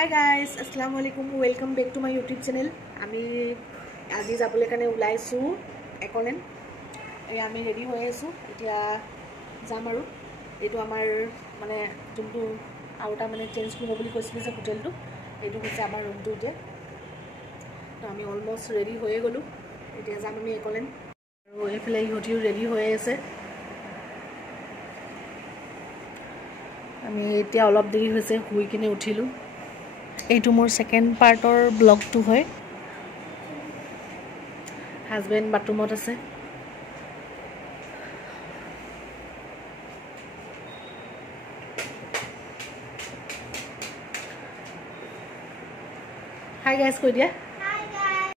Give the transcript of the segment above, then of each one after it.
Hi guys, Assalamualaikum. Welcome back to my YouTube channel. আমি আজি যাবলৈ কাৰণে ওলাইছো একলেন। আমি ৰেডি হৈ আছো। এতিয়া যাম আৰু এইটো আমাৰ মানে যোনটো আউটা মানে চেঞ্জ কৰিব বুলি কৈছিল যে হোটেলটো এইটো হৈছে আমাৰ ৰুমটো এতিয়া। তো আমি অলমোস্ট ৰেডি হৈ গলো। এতিয়া যাম আমি একলেন আৰু এইফালে ইহঁতিও ৰেডি হৈ আছে। আমি এতিয়া অলপ দেৰি হৈছে শুই কিনে উঠিলো। এইটো মোৰ সেকেন্ড পাৰ্টৰ ব্লগটো হয়। হাজবেন্ড বাথৰুমত আছে। Hi guys, কৈ দিয়া। Hi guys.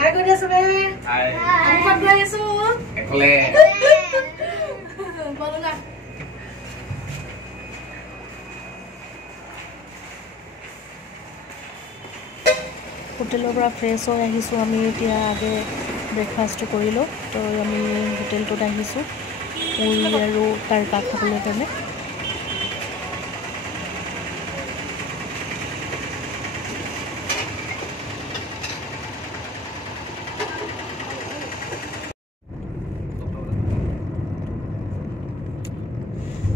Hi কৈ দিয়া সবে। Hi. আমি ক'ত গৈ আছো? একলে। বললা। হোটেলৰ পৰা ফ্ৰেছ হৈ আহিছোঁ আমি এতিয়া আগে ব্ৰেকফাষ্টটো কৰিলোঁ তো আমি হোটেলটোত আহিছোঁ পুৰি আৰু তাৰকা খাবলৈ কাৰণে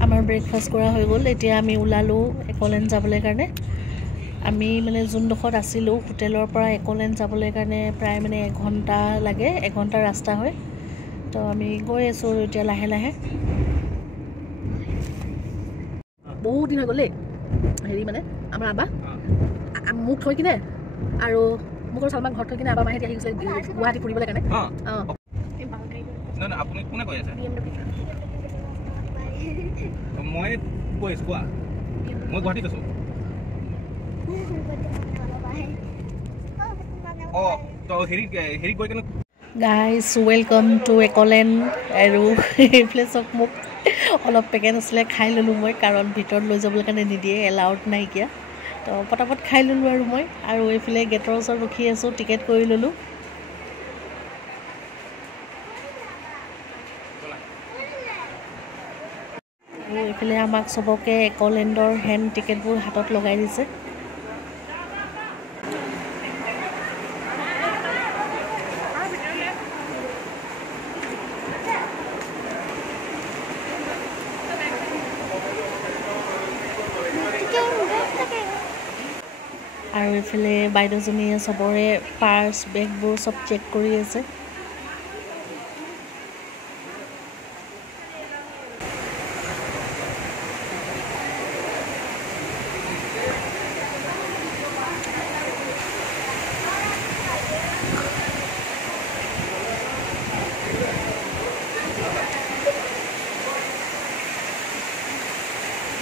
আমাৰ ব্ৰেকফাষ্ট কৰা হৈ গ'ল এতিয়া আমি ওলালোঁ একলেন যাবলৈ কাৰণে আমি মানে যোনডোখৰত আছিলোঁ হোটেলৰ পৰা একলেন যাবলৈ কাৰণে প্ৰায় মানে 1 ঘণ্টা লাগে 1 ঘণ্টাৰ ৰাস্তা হয় তো আমি গৈ আছোঁ এতিয়া লাহে লাহে বহুত দিন হৈ গ'লে হেৰি মানে আমাৰ আবা মোক থৈ কিনে আৰু মোক আৰু চালমাক ঘৰত থৈ কিনে আবা মাহে আহি গৈছিলে গুৱাহাটী ফুৰিবলৈ কাৰণে না আপুনি কোনে কৈ আছে মই কৈছো কোৱা মই গুৱাহাটীত আছো তো হেৰি গৈ কেনে গাইজ ৱেলকাম টু একলেন আৰু এইফালে চব মোক অলপ পেকেট আছিলে খাই ল'লোঁ মই কাৰণ ভিতৰত লৈ যাবলৈ কাৰণে নিদিয়ে এলাউড নাইকিয়া তো পটাপট খাই ল'লোঁ আৰু মই আৰু এইফালে গেটৰ ওচৰত ৰখি আছোঁ টিকেট কৰি ল'লোঁ আৰু এইফালে আমাক চবকে একলেণ্ডৰ হেণ্ড টিকেটবোৰ হাতত লগাই দিছে আৰু এইফালে বাইদেউজনীয়ে চবৰে পাৰ্চ বেগবোৰ চব চেক কৰি আছে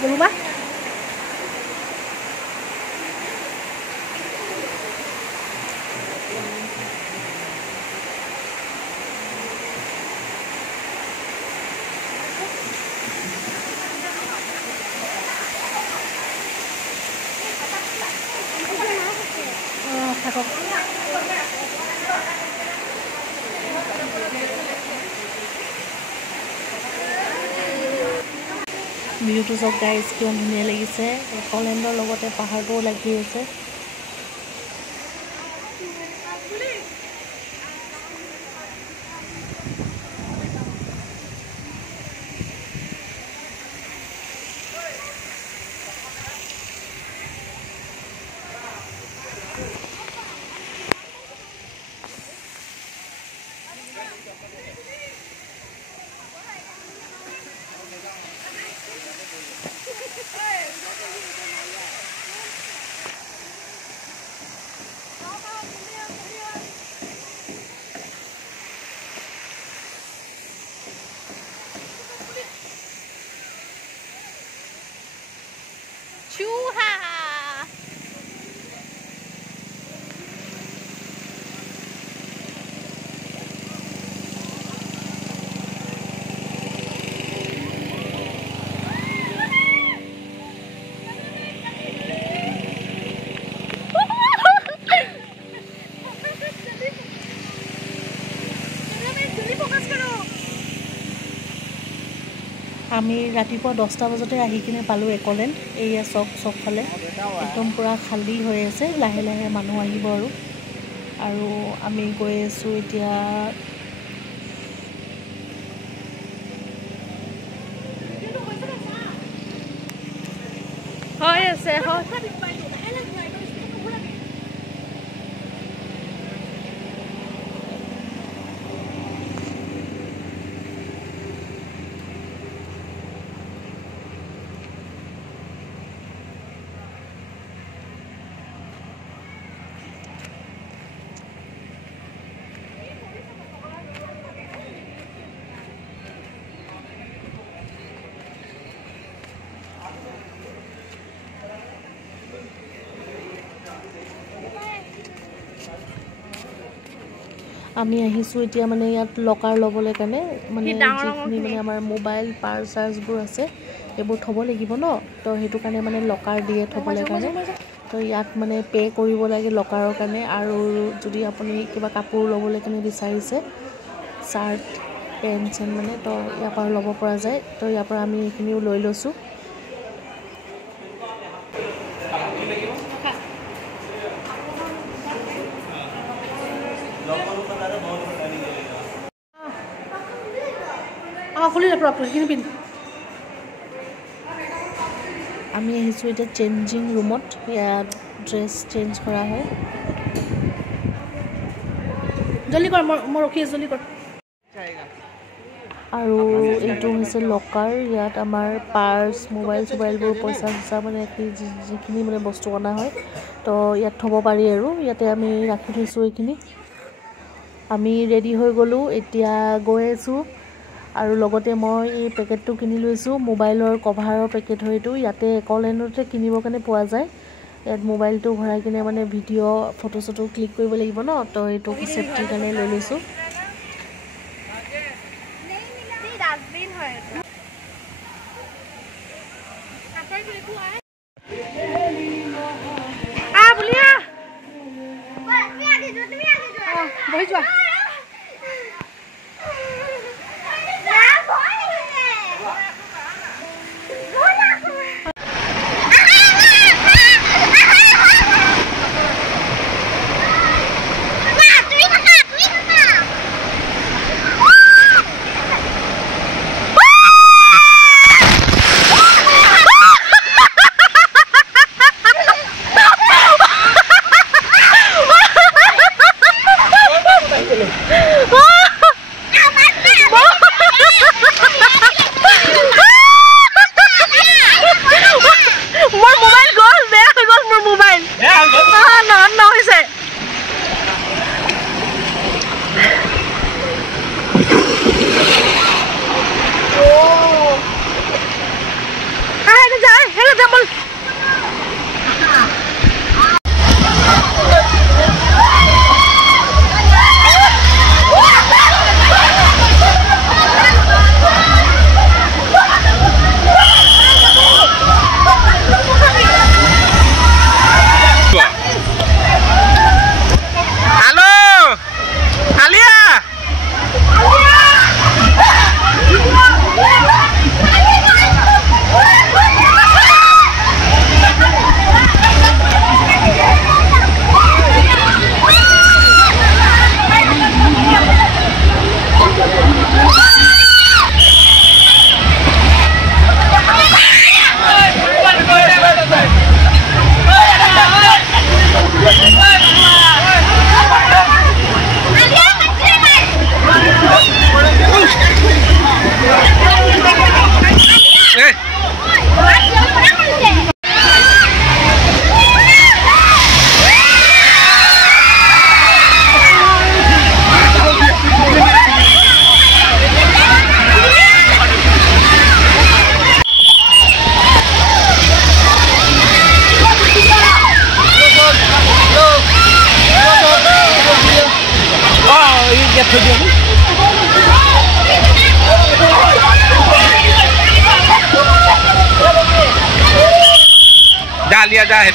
বলুবা থাকক ভিউটো চব গাইজ কিমান ধুনীয়া লাগিছে একলেণ্ডৰ লগতে পাহাৰটোও লাগি আছে আমি ৰাতিপুৱা 10টা বজাতে আহি কিনে পালোঁ একলেণ্ড। এইয়া চবফালে একদম পূৰা খালী হৈ আছে, লাহে লাহে মানুহ আহিব আৰু আমি গৈ আছোঁ এতিয়া হৈ আছে আমি আহিছোঁ এতিয়া মানে ইয়াত লকাৰ ল'বলৈ কাৰণে, মানে যিখিনি মানে আমাৰ মোবাইল পাৰ্চ চাৰ্চবোৰ আছে এইবোৰ থ'ব লাগিব ন, তো সেইটো কাৰণে মানে লকাৰ দিয়ে থ'বলৈ কাৰণে। তো ইয়াত মানে পে' কৰিব লাগে লকাৰৰ কাৰণে। আৰু যদি আপুনি কিবা কাপোৰ ল'বলৈ কাৰণে বিচাৰিছে, চাৰ্ট পেণ্ট চেণ্ট মানে, তো ইয়াৰ পৰা ল'ব পৰা যায়। তো ইয়াৰ পৰা আমি এইখিনিও লৈ লৈছোঁ। আমি আহিছোঁ এতিয়া চেঞ্জিং ৰুমত, ইয়াত ড্ৰেছ চেঞ্জ কৰা হয়। জলদি কৰ, মই ৰখি আছোঁ, জলদি কৰ। আৰু এইটো হৈছে লকাৰ, ইয়াত আমাৰ পাৰ্চ মোবাইল চোবাইলবোৰ পইচা চইচা মানে যিখিনি মানে বস্তু অনা হয়, তো ইয়াত থ'ব পাৰি আৰু ইয়াতে আমি ৰাখি থৈছোঁ এইখিনি। আমি ৰেডি হৈ গ'লোঁ, এতিয়া গৈ আছোঁ। আৰু লগতে মই এই পেকেটটো কিনি লৈছোঁ, মোবাইলৰ কভাৰৰ পেকেট হয় এইটো। ইয়াতে একলেণ্ডতে কিনিবৰ কাৰণে পোৱা যায়। ইয়াত মোবাইলটো ভৰাই কিনে মানে ভিডিঅ' ফটো চটো ক্লিক কৰিব লাগিব ন, তো এইটো ছেফটিৰ কাৰণে লৈ লৈছোঁ। বহি যোৱা। जा लिया जा है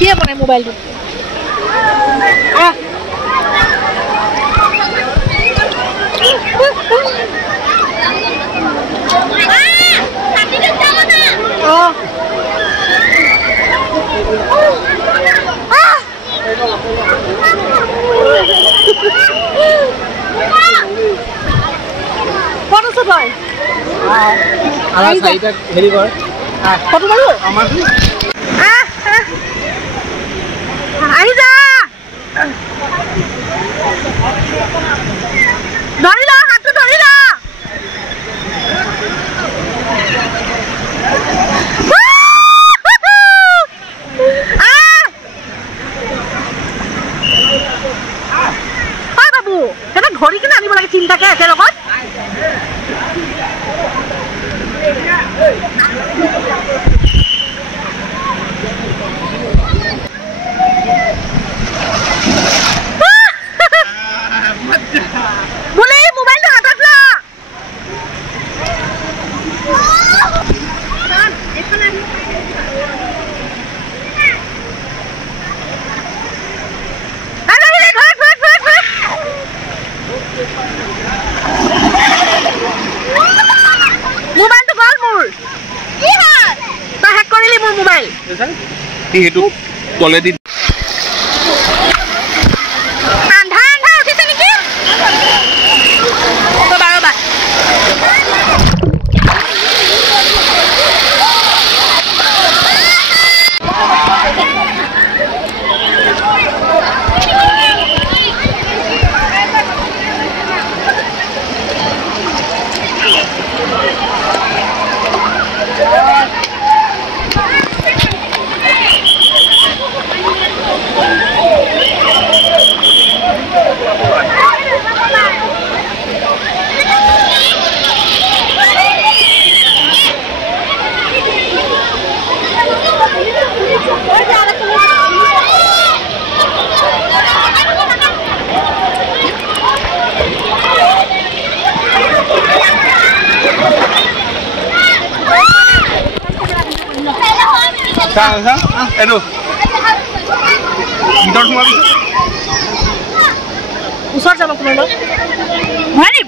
কিয়ে বনাই মোবাইলটো কত আছে ভাই আলা সাইডটা হেৰি কৰ কত মাৰো আমাৰ আহি যা ধৰি ল হাতটো ধৰি ল বাবু এটা ধৰি কিনে আনিব লাগে চিন্তাকে একে লগত বোলে মোবাইলটো হাতত ল মোবাইলটো গল মোৰ তই হেক কৰিলি মোৰ মোবাইল সেইটো কলেদি এইটো ভিতৰত সোমাবি ওচৰত যাব কোনো নোৱাৰিম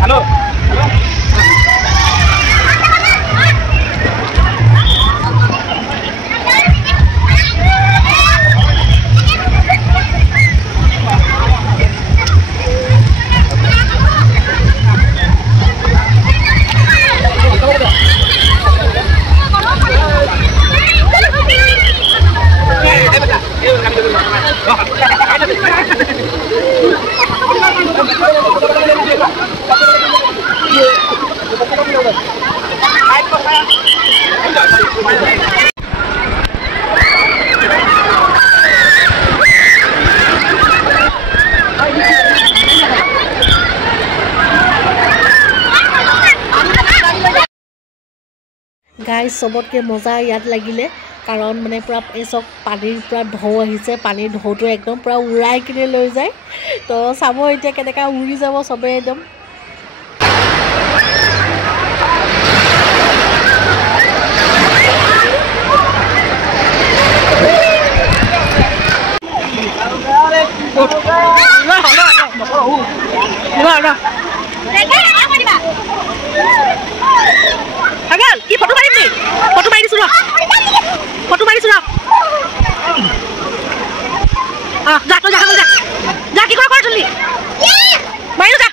হেল্ল' গাইজ চবতকৈ মজা ইয়াত লাগিলে কাৰণ মানে পূৰা এই চব পানীৰ পূৰা ঢৌ আহিছে পানীৰ ঢৌটো একদম পূৰা উৰাই কিনে লৈ যায় তো চাব এতিয়া কেনেকৈ উৰি যাব চবেই একদম কি ফটো মাৰিম নি ফটো মাৰি দিছোঁ ফটো মাৰিছোঁ যা তই যা যা যা কি কৰা চলি মাৰিলোঁ যা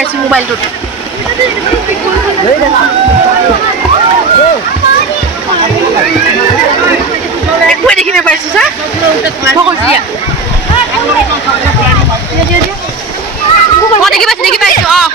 পাইছোঁ মোবাইলটোত একোৱে দেখি নাপাইছোঁ যা দেখি পাইছোঁ অঁ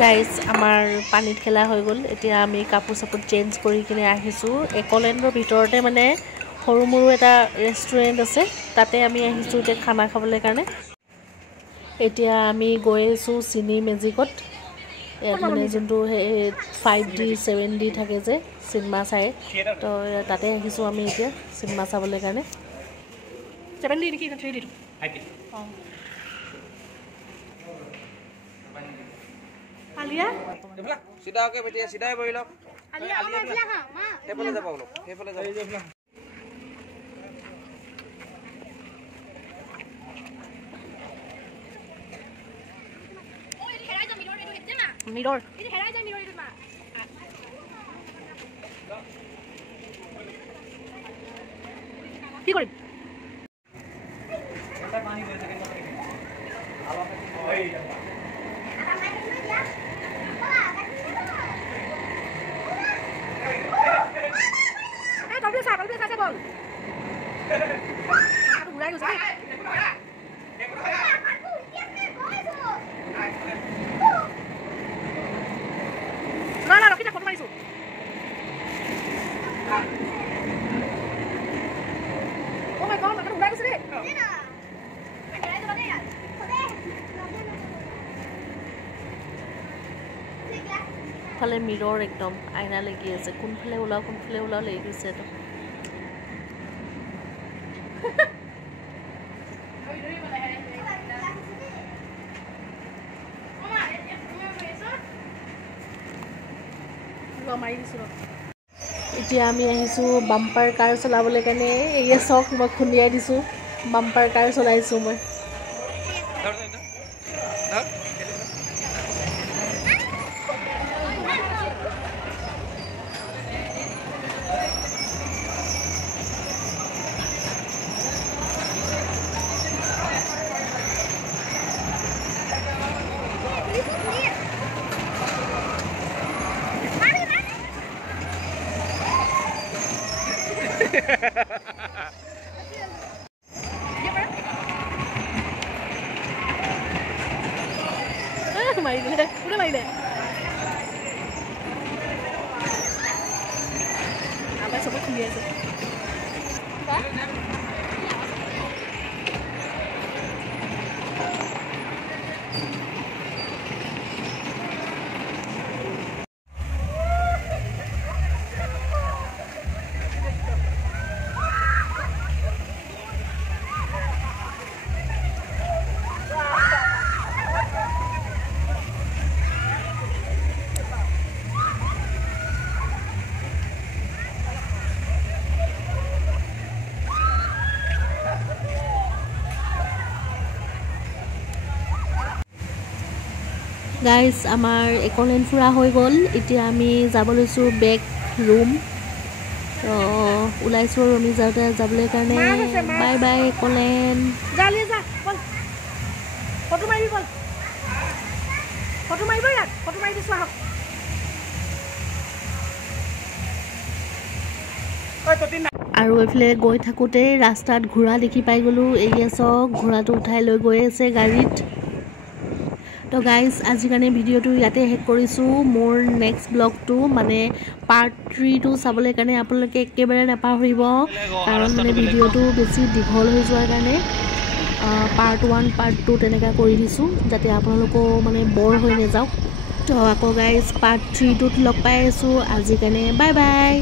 গাইজ আমাৰ পানীত খেলা হৈ গ'ল এতিয়া আমি কাপোৰ চাপোৰ চেঞ্জ কৰি কিনে আহিছোঁ একলেণ্ডৰ ভিতৰতে মানে সৰু মৰু এটা ৰেষ্টুৰেণ্ট আছে তাতে আমি আহিছোঁ এতিয়া খানা খাবলৈ কাৰণে এতিয়া আমি গৈ আছোঁ চিনি মেজিকত ইয়াত মানে যোনটো 5D 7D থাকে যে চিনেমা চাই তো তাতে আহিছোঁ আমি এতিয়া চিনেমা চাবলৈ কাৰণে 7D নেকি 3D অঁ আলিয়া সিধা ওকে বেটিয়া সিধাই বহি লওক আলিয়া আলিয়া হা মা হেফালে যাব অলপ হেফালে যাব মিৰৰ কি কৰিম ফালে মিৰৰ একদম আইনা লাগি আছে কোনফালে ওলাও লাগি গৈছে তো এতিয়া আমি আহিছোঁ বাম্পাৰ কাৰ চলাবলৈ কাৰণে এই চক মই খুন্দিয়াই দিছোঁ বাম্পাৰ কাৰ চলাইছোঁ মই মাৰিলে কোনে মাৰিলে আমাৰ চব খুলি আছে গাইজ আমাৰ একলেণ্ড ফুৰা হৈ গ'ল এতিয়া আমি যাব লৈছোঁ বেক ৰুম তো ওলাইছোঁ আৰু আমি যাবলৈ কাৰণে বাই বাই একলেণ্ড ফটো মাৰিবি বল ফটো মাৰিব ইয়াত ফটো মাৰি দিছোঁ আহক আৰু এইফালে গৈ থাকোঁতে ৰাস্তাত ঘোঁৰা দেখি পাই গ'লোঁ এয়া চাওক ঘোঁৰাটো উঠাই লৈ গৈ আছে গাড়ীত তো গাইজ আজিৰ কাৰণে ভিডিঅ'টো ইয়াতে শেষ কৰিছোঁ মোৰ নেক্সট ব্লগটো মানে পাৰ্ট 3টো চাবলৈ কাৰণে আপোনালোকে একেবাৰে নাপাহৰিব কাৰণ মানে ভিডিঅ'টো বেছি দীঘল হৈ যোৱাৰ কাৰণে পাৰ্ট 1 পাৰ্ট 2 তেনেকৈ কৰি দিছোঁ যাতে আপোনালোকো মানে বৰ হৈ নাযাওক তো আকৌ গাইজ পাৰ্ট 3টোত লগ পাই আছোঁ আজিৰ কাৰণে বাই বাই